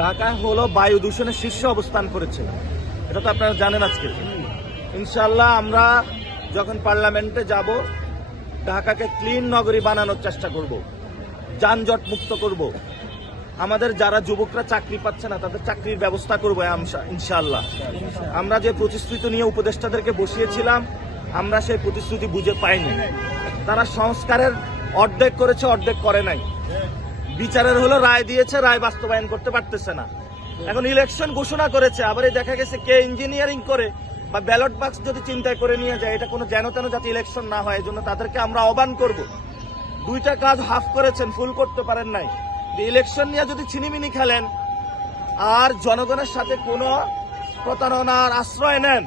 ঢাকা হলো বায়ু দূষণের শীর্ষে অবস্থান করেছে, এটা তো আপনারা জানেন। আজকে ইনশাআল্লাহ আমরা যখন পার্লামেন্টে যাব, ঢাকাকে ক্লিন নগরী বানানোর চেষ্টা করব, যানজট মুক্ত করব। আমাদের যারা যুবকরা চাকরি পাচ্ছে না তাদের চাকরির ব্যবস্থা করবো ইনশাআল্লাহ। আমরা যে প্রতিশ্রুতি নিয়ে উপদেষ্টাদেরকে বসিয়েছিলাম, আমরা সেই প্রতিশ্রুতি বুঝে পাইনি। তারা সংস্কারের অর্ধেক করেছে, অর্ধেক করে নাই। বিচারের হলো রায় দিয়েছে, রায় বাস্তবায়ন করতে পারতেছে না। এখন ইলেকশন ঘোষণা করেছে, আবার দেখা গেছে কে ইঞ্জিনিয়ারিং করে বা ব্যালট বাক্স যদি চিন্তায় করে নিয়ে যায়, এটা কোনো যেন তেন যাতে ইলেকশন না হয়, এই জন্য তাদেরকে আমরা আহ্বান করব। দুইটা কাজ হাফ করেছেন, ফুল করতে পারেন নাই। ইলেকশন নিয়ে যদি ছিনিমিনি খেলেন আর জনগণের সাথে কোনো প্রতারণার আশ্রয় নেন,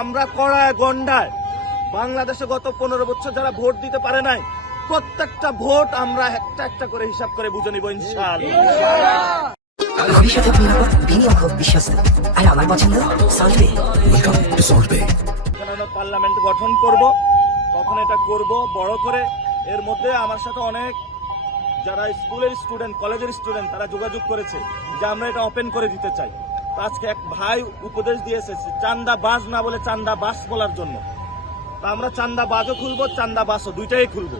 আমরা কড়ায় গন্ডায় বাংলাদেশে গত 15 বছর যারা ভোট দিতে পারে নাই, প্রত্যেকটা ভোট আমরা একটা একটা করে হিসাব করে বুঝে নিব ইনশাআল্লাহ। ভবিষ্যতে নিরাপদ, বিনিয়োগ হোক বিশ্বস্ত, আর আমার পছন্দ সল্টবে। ওয়েলকাম টু সল্টবে। পার্লামেন্ট গঠন করব, তখন এটা করব বড় করে। এর মধ্যে আমার সাথে অনেক যারা স্কুলের স্টুডেন্ট, কলেজের স্টুডেন্ট, তারা যোগাযোগ করেছে যে আমরা এটা ওপেন করে দিতে চাই। তো আজকে এক ভাই উপদেশ দিয়েছে চান্দা বাজ না বলে চান্দা বাস বলার জন্য। তো আমরা চান্দা বাজও খুলবো, চান্দা বাসও, দুইটাই খুলবো।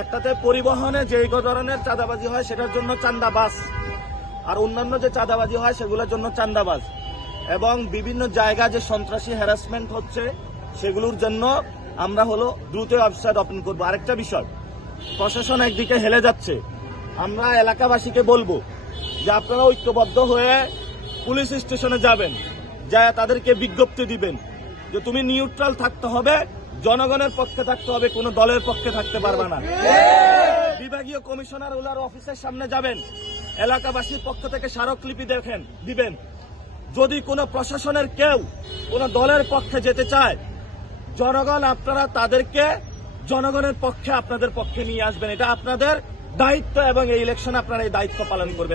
একটাতে পরিবহনে যে ধরনের চাঁদাবাজি হয় সেটার জন্য চান্দা বাস, আর অন্যান্য যে চাঁদাবাজি হয় সেগুলোর জন্য চান্দাবাজ। এবং বিভিন্ন জায়গা যে সন্ত্রাসী হ্যারাসমেন্ট হচ্ছে সেগুলোর জন্য আমরা হলো দ্রুত ওয়েবসাইট ওপেন করবো। আরেকটা বিষয়, প্রশাসন একদিকে হেলে যাচ্ছে, আমরা এলাকাবাসীকে বলবো যে আপনারা ঐক্যবদ্ধ হয়ে পুলিশ স্টেশনে যাবেন, যা তাদেরকে বিজ্ঞপ্তি দিবেন যে তুমি নিউট্রাল থাকতে হবে, জনগণের পক্ষে থাকতে হবে, কোনো দলের পক্ষে থাকতে পারবে না। বিভাগীয় কমিশনার ওলার অফিসের সামনে যাবেন, এলাকাবাসীর পক্ষ থেকে স্মারকলিপি দিবেন। যদি কোনো প্রশাসনের কেউ কোনো দলের পক্ষে যেতে চায়, জনগণ আপনারা তাদেরকে জনগণের পক্ষে আপনাদের পক্ষে নিয়ে আসবেন। এটা আপনাদের দায়িত্ব এবং এই ইলেকশনে আপনারা এই দায়িত্ব পালন করবেন।